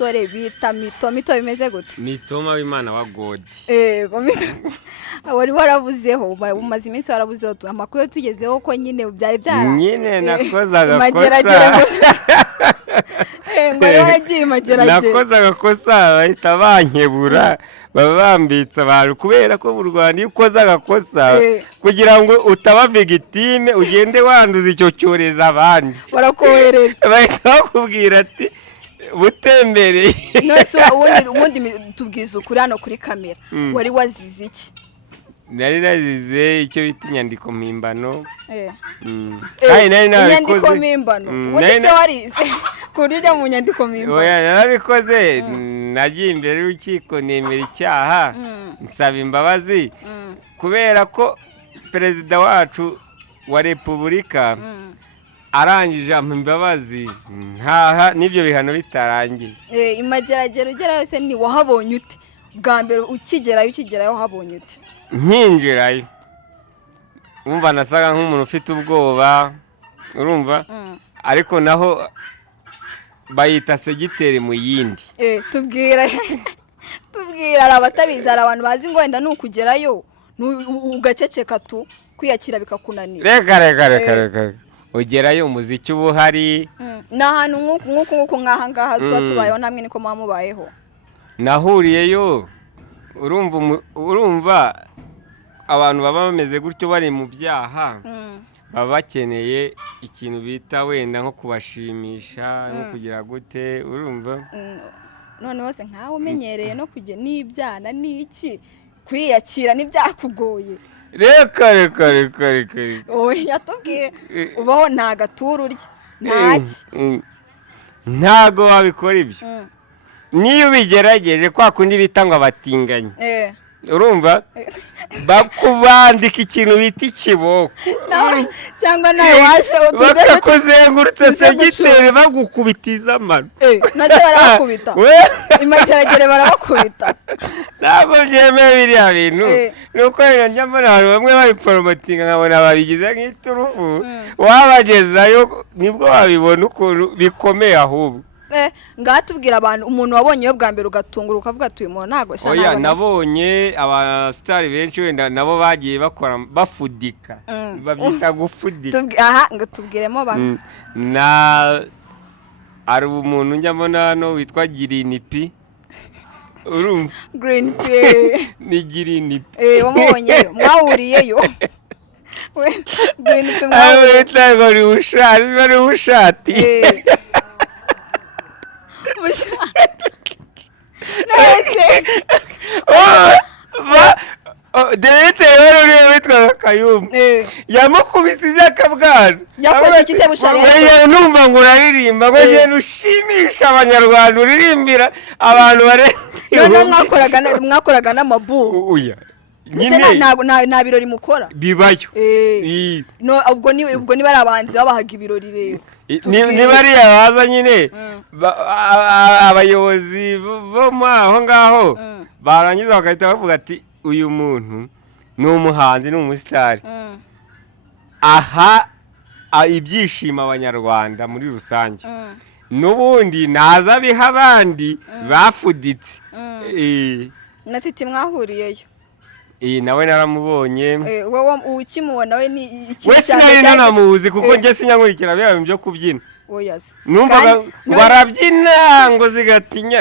umusore bita mito bimeze gute Mitoma w'Imana wa God wari waravuzeho umaze iminsi waravuzeho amakuru tugezeho ko nyine byari byara nyine nakoza agakosa ngo waragiye mageragere nakoza agakosa bahita bankebura babambitsa abantu kubera ko mu Rwanda iyo ukoza agakosa kugira ngo utaba victime ugende wanduza icyo cyorezo abandi barakohereza bahita bakubwira ati butembereye nose ubundi tubwiza ukuri hano kuri kamera wari wazize iki nari nazize icyo bita inyandiko mpimbano nari nabikoze inyandiko mpimbano ubundi se warize kurya mu nyandiko mpimbano oya narabikoze nagiye imbere y'urukiko nemera icyaha nsaba imbabazi kubera ko perezida wacu wa repubulika arangije imbabazi ntaha n'ibyo bihano bitarangiye imageragere ugerayo se ni wahabonye ute bwa mbere ukigerayo habonye ute nkinjirayo wumva nasaga nk'umuntu ufite ubwoba urumva ariko naho bayita segiteri mu yindi tubwira ari abatabizi hari abantu bazi ngo wenda nukugerayo ugaceceka tu kwiyakira bikakunanira reka ugerayo umuziki uba uhari ni ahantu nk'uku nk'aha ngaha tuba tubayeho namwe niko muba mubayeho nahuriyeyo urumva abantu baba bameze gutyo bari mu byaha baba bakeneye ikintu bita wenda nko kubashimisha no kugira gute urumva none hose nkaho umenyereye no kujya n'ibyana n'iki kwiyakira ntibyakugoye reka yatubwiye ubaho nta gaturu urya ntaki ntago wabikora ibyo niyo ubigerageje kwa kundi bita ngo abatinganyi urumva bakubandika ikintu bita ikiboko cyangwa nawe waje bakakuzengurutse segiteri bagukubitiza amano nase barabakubita imageragere barabakubita ntabwo byemeye biriya bintu nuko rero njya mbona abantu bamwe babiporomotinga nkabona babigize nk'iturufu wabagezayo nibwo babibona ukuntu bikomeye ahubwo ngaha tubwira abantu umuntu wabonyeyo bwa mbere ugatungura ukavuga ati uyu muntu ntabwo shana oya nabonye abasitari benshi wenda nabo bagiye bakora bafudika babyita gufudika aha ngo tubwiremo bamwe ari umuntu njya mbona hano witwa Girinipi urumva Grinipi ni Girinipi wamubonyeyo mwahuriyeyo Grinipi mwahuriyeyo bari ubushati Diregiteri wari uriwe witwa Kayumba yamukubise iby'akabwana yakoze iki se bushariye numva ngo uraririmba ngo ngende ushimisha abanyarwanda uririmbira abantu none mwakoraga n'amaburu oya nyine nta birori mukora bibayo ubwo ni bari abanzi babahaga ibirori rero niba ari abaza nyine abayobozi bo aho ngaho barangiza bagahita bavuga ati uyu muntu ni umuhanzi ni umusitari aha ibyishimo abanyarwanda muri rusange n'ubundi naza biha abandi bafuditse na titi mwahuriyeyo nawe naramubonye wowe ukimubona we ni iki we sinari nanamuzi kuko njye sinyankurikira bya bintu byo kubyina numvaga barabyina ngo zigatinya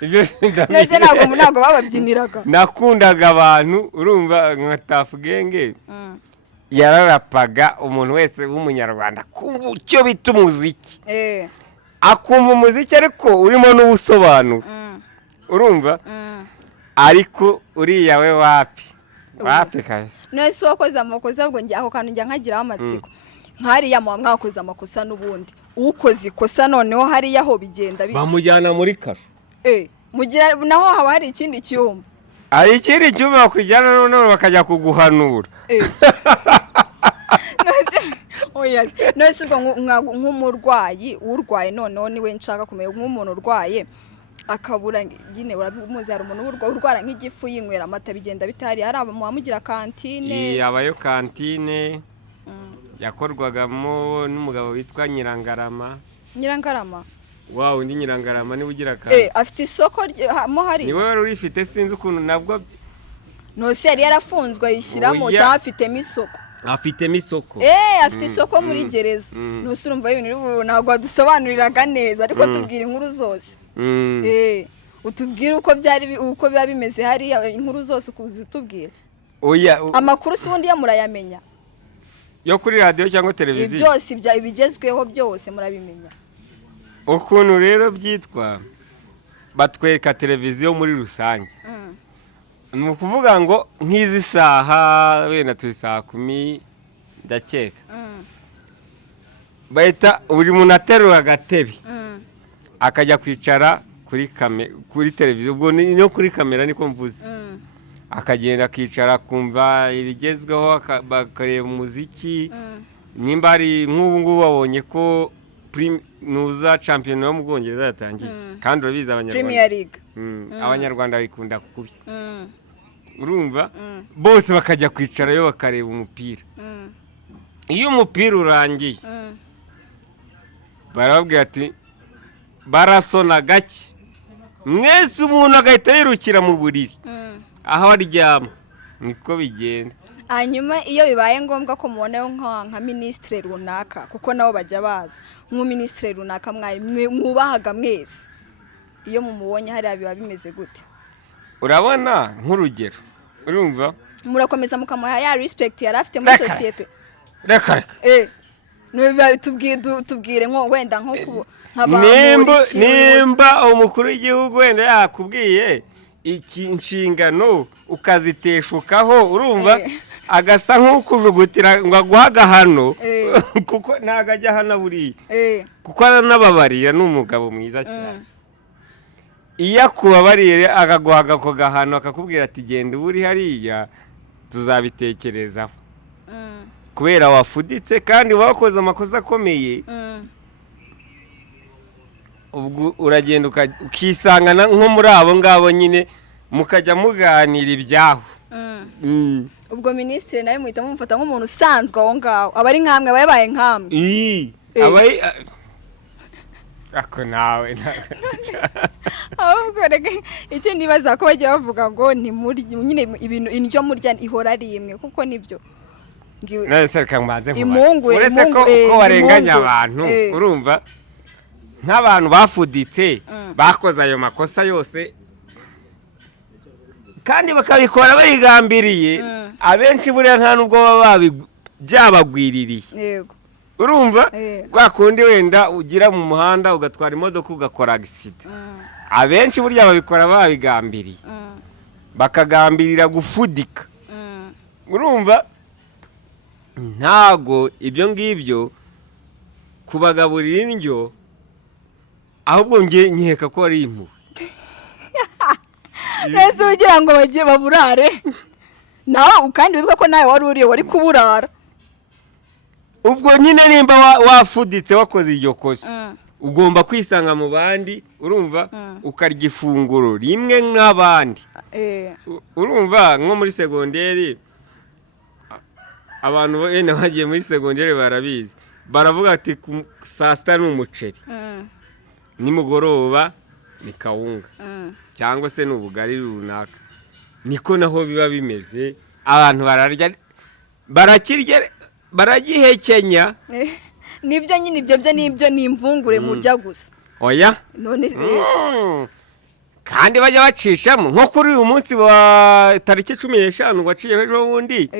ibyo neze ntabwo bababyiniraga nakundaga abantu urumva nka Tafu Genge yararapaga umuntu wese w'umunyarwanda kumva icyo bita umuziki akumva umuziki ariko urimo n'ubusobanuro urumva ariko uriya we wapi kaje none si wakoze amakosa ahubwo njye ako kantu njya nkagiraho amatsiko nk'hariya mwakoze amakosa n'ubundi ukoze ikosa noneho hariya ho bigenda bamujyana muri kasho mugira naho haba hari ikindi cyumba hari ikindi cyumba bakujyana noneho bakajya kuguhanura none si nk'umurwayi urwaye noneho niwe nshaka kumenya nk'umuntu urwaye akabura nyine urabimuzi hari umuntu urwara nk'igifu yinywera amata bigenda bitari hari abamugira kantine yabayo kantine yakorwagamo n'umugabo witwa Nyirangarama Wow, undi Nyirangarama niwe ugira kandi. Afite isoko mo hari. Niwe wari urifite sinzi ukuntu nabwo. Nose yari yarafunzwe ayishyiramo cyangwa afitemo isoko. Afitemo isoko. Afite isoko muri gereza. Nose urumva ibintu ntabwo wadusobanuriraga neza ariko tubwira inkuru zose. Utubwira uko biba bimeze hari inkuru zose ukuzitubwira. Oya. Amakuru si ubundi murayamenya. Yo kuri radio cyangwa televiziyo. Byose ibigezweho byose murabimenya. Ukuntu rero byitwa batwereka televiziyo muri rusange. Ni ukuvuga ngo nk'izi saha wenda turi saa 10 ndakeka. Bahita buri muntu aterura agatebe. Akajya kwicara kuri televiziyo ubwo no kuri kamera niko mvuze. Akagenda akicara kumva ibigezweho bakareba umuziki. Nimba ari nk'ubu babonye ko nuza champion yo mu Bwongereza yatangiye kandi urabizi Abanyarwanda Premier League Abanyarwanda bikunda kubi urumva bose bakajya kwicara yo bakareba umupira iyo umupira urangiye barababwira ati barasona gake mwese umuntu agahita yirukira mu buriri aho aryama niko bigenda. Hanyuma iyo bibaye ngombwa ko muboneho nka ministre runaka kuko nabo bajya baza ministre runaka mwubahaga mwese iyo mumubonye hari biba bimeze gute? Urabona nk'urugero urumva murakomeza mukamuha ya respect yari afite muri societe reka tubwire nko wenda nko nimba umukuru w'igihugu wenda yakubwiye iki nshingano ukaziteshukaho urumva agasa nk'ukujugutira ngo aguhaga hano kuko ntago ajya hano buriya kuko aranababarira n'umugabo mwiza cyane iyo akubabariye akaguhaga ko gahano akakubwira ati genda uri hariya tuzabitekerezaho kubera wafuditse kandi wakoze amakosa akomeye ubwo uragenda ukisangana nko muri abo ngabo nyine mukajya muganira ibyaho. Ubwo ministre nawe muhita mumufata nk'umuntu usanzwe aho ngaho aba ari nkamwe babaye nkamwe abaye ako nawe ahubwo rega icyo nibaza ko bajya bavuga ngo ni muri nyine ibintu indyo murya ihora ari imwe kuko nibyo nese kambanze uretse ko warenganya abantu urumva nk'abantu bafuditse bakoze ayo makosa yose kandi bakabikora bayigambiriye abenshi buriya nta nubwo baba byabagwiririye yego urumva kwa kundi wenda ugira mu muhanda ugatwara imodoka ugakora accident abenshi burya babikora babigambiriye bakagambirira gufudika urumva ntago ibyo ngibyo kubagaburira indyo ahubwo nkeka ko ari impu nese ugira ngo bagiye baburare nawe kandi wibuka ko nawe wari uriye wari kuburara ubwo nyine nimba wafuditse wakoze iryo kosa ugomba kwisanga mu bandi urumva ukarya ifunguro rimwe nk'abandi urumva nko muri segonderi abantu bene bagiye muri segonderi barabizi baravuga ati saa sita ni umuceri nimugoroba ni kawunga cyangwa se n'ubugari runaka niko naho biba bimeze abantu bararya barakirya baragihekenya nibyo nyine ibyo ni imvungure murya gusa oya none kandi bajya bacishamo nko kuri uyu munsi wa tariki 15 waciye ejo bundi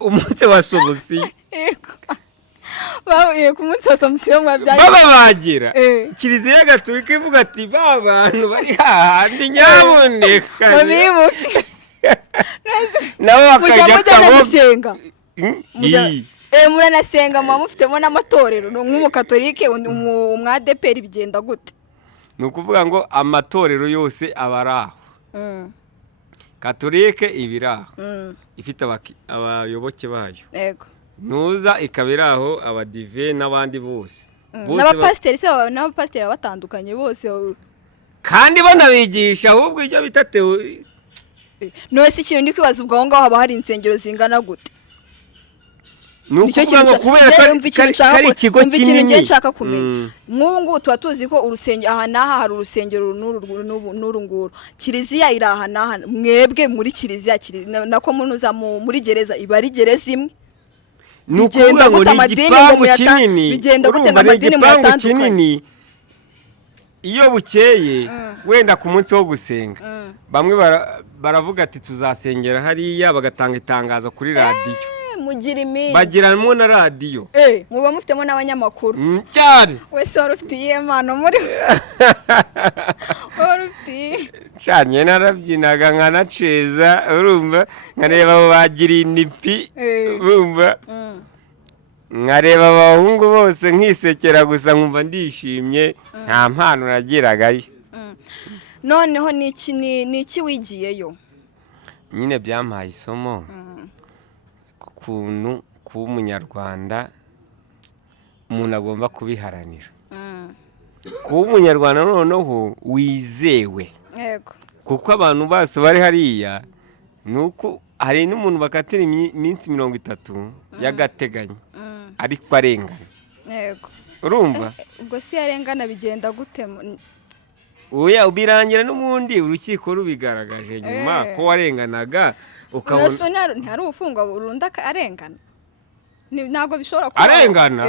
umunsi wa sobusi bavuye ku munsi wa sobusi mwabyaje babagira kiliziya gatolika ivuga ati babantu bari hahandi nyaboneka babibuke nabo bakajya gusenga muranasenga muba mufitemo n'amatorero nk'umukatolike umwadeperi bigenda gute? ni ukuvuga ngo amatorero yose aba ari aho katolike ibiri aho ifite abayoboke bayo yego nuza ikaba iri aho abadive n'abandi bose n'abapasiteri se n'abapasiteri batandukanye bose kandi banabigisha ahubwo icyo bita teori nose ikintu ndi kwibaza ubwo aho ngaho haba hari insengero zingana gute? nicyo kintu kari ikigo kinini nshaka kumenya. Nk'ubu ngubu tuba tuzi ko urusengero aha n'aha hari urusengero n'uru nguru, kiliziya iri aha n'aha, mwebwe muri kiliziya nako munuza muri gereza iba ari gereza imwe. Bigenda gute amadini kinini, bigenda gute amadini mutandukanye. Iyo bukeye wenda ku munsi wo gusenga bamwe baravuga ati tuzasengera hariya, bagatanga itangazo kuri radiyo. Mugira iminsi bagiramo na radiyo, muba mufitemo n'abanyamakuru cyane. wese wari ufitiye impano muri wari ufitiye cyane. Narabyinaga nkanaceza, urumva, nkareba abo bagira inipi, urumva, nkareba abahungu bose nkisekera gusa nkumva ndishimye, nta mpano nagiragayo. Noneho niki wigiyeyo? Nyine byampaye isomo kuntu kuba umunyarwanda umuntu agomba kubiharanira. Kuba umunyarwanda noneho wizewe, kuko abantu bose bari hariya nuko hari n'umuntu bakatira iminsi 30 y'agateganyo ariko arengana. Urumva? Ubwo si yarengana bigenda gute? Oya, ubirangira n'umundi urukiko rubigaragaje nyuma ko warenganaga ukabona ntari ufungwa burundu arengana. Ntabwo bishobora kuba arengana.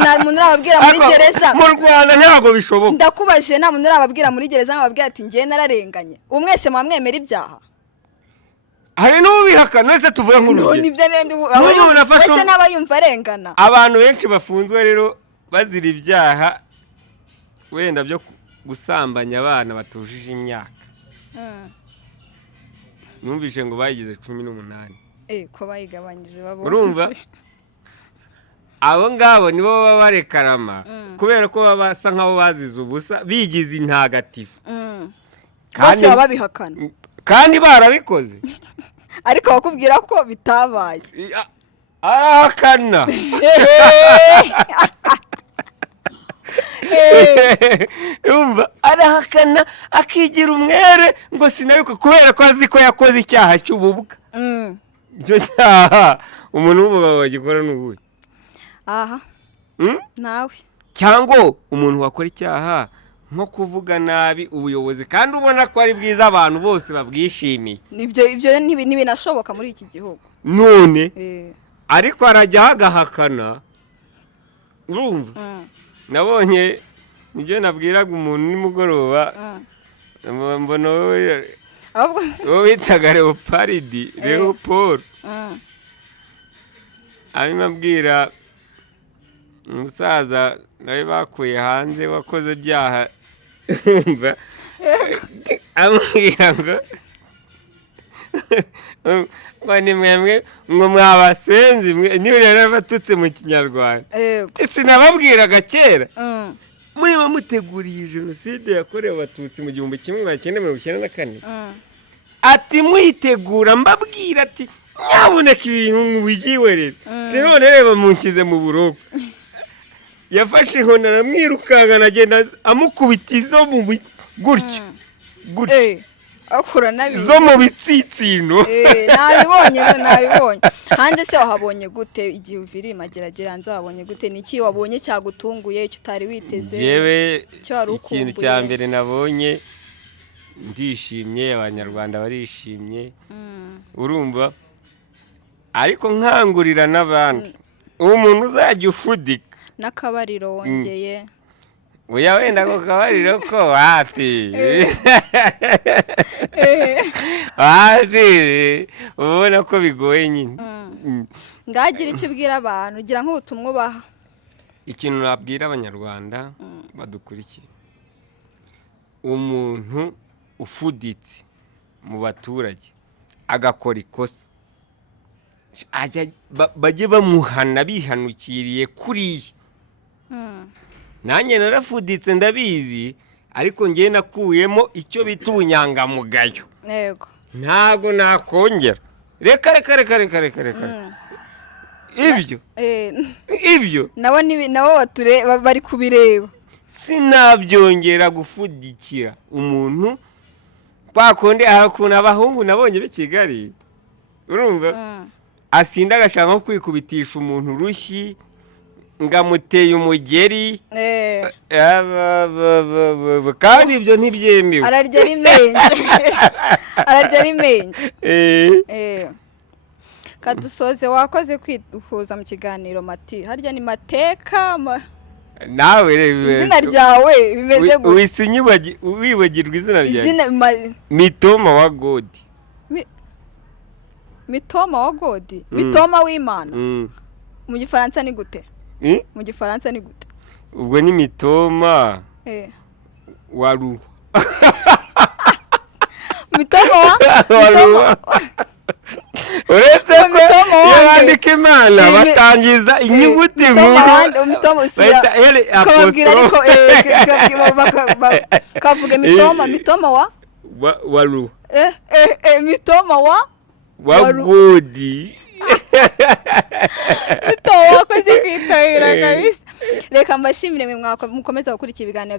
Nta muntu urababwira muri gereza mu Rwanda, ntabwo bishoboka. Ndakubajije, nta muntu urababwira muri gereza nkababwira ati ngiye nararenganye. Umwese mwamwemera ibyaha. Hari n'ubihakana, wese tuvuye nk'urugero. Nibyo nende wese n'abayumva arengana. Abantu benshi bafunzwe rero bazira ibyaha wenda byo gusambanya abana batujije imyaka. Numvise ngo bayigize 18. Ko bayigabanyije babo. Urumva? Abo ngabo nibo baba barekarama kubera ko basa nkaho bazize ubusa, bigize intagatifu. Kandi babihakana. Kandi barabikoze. Ariko bakubwira ko bitabaye. Arahakana. Umva arahakana akigira umwere ngo sinabiko kubera ko azi ko yakoze icyaha cy'ububwa. Icyo cyaha umuntu w'umugabo bagikora n'ubuye. Aha. Nawe. Cyangwa umuntu wakora icyaha nko kuvuga nabi ubuyobozi kandi ubona ko ari bwiza abantu bose babwishimiye. Ibyo ntibinashoboka muri iki gihugu. None ariko arajya agahakana. Urumva? Nabonye nibyo nabwiraga umuntu nimugoroba mbona wowe bitaga Leopold abimabwira umusaza nawe bakuye hanze wakoze byaha. Amubwira ngo ni mwemwe ngo mwabasenzi niba rero batutse mu Kinyarwanda. Sinababwiraga kera muri bamuteguriye jenoside yakorewe abatutsi mu 1994. Ati mwitegura mbabwira ati nyaboneka ibintu bigiwerera. None reba munkize mu buroko. Yafashe inkoni aramwirukanga nagenda amukubitizo mu gutyo. Akura nabi zo mu bitsitsino. Nabibonye hanze se wahabonye gute igihe uviri mageragera hanze wabonye gute niki wabonye cyagutunguye icyo utari witeze? Yewe ikintu cya mbere nabonye ndishimye, abanyarwanda barishimye. Urumva? Ariko nkangurira n'abandi umuntu uzajya ufudika n'akabariro wongeye. Oya wenda ko kabariro ko wapi. Ubona ko bigoye nyine. Ngagira icyo ubwira abantu ugira nk'ubutumwa baha. Ikintu nabwira abanyarwanda badukurikiye, umuntu ufuditse mu baturage agakora ikosa bajye bamuhana bihanukiriye kuriya. Nanjye narafuditse ndabizi ariko ngiye nakuyemo icyo bita ubunyangamugayo. Yego. Ntago nakongera. Reka. Ibyo. Nabo bari kubireba. Sinabyongera gufudikira umuntu. Bakonde ahakuna abahungu nabonye be Kigali. urumva asinda agashaka nko kwikubitisha umuntu urushyi ngamuteye umugeri kandi ibyo ntibyemewe ararya rimenge kadusoze wakoze kwihuza mu kiganiro Mati harya ni Mateka nawe izina ryawe bimeze gute wisinyibaji wibagirwa izina ryawe Mitoma wa God Mitoma wa God Mitoma w'Imana mu gifaransa ni gute mu gifaransa ni gute ubwo ni Mitoma wa Ruwa Mitoma uretse ko iyo bandika Imana batangiza inyuguti nkuru Mitoma usira kababwira ariko kavuga Mitoma wa Ruwa Mitoma wa Godi Mitoma wakoze kwitahira kabisa reka mbashimire mwe mukomeza gukurikira ibiganiro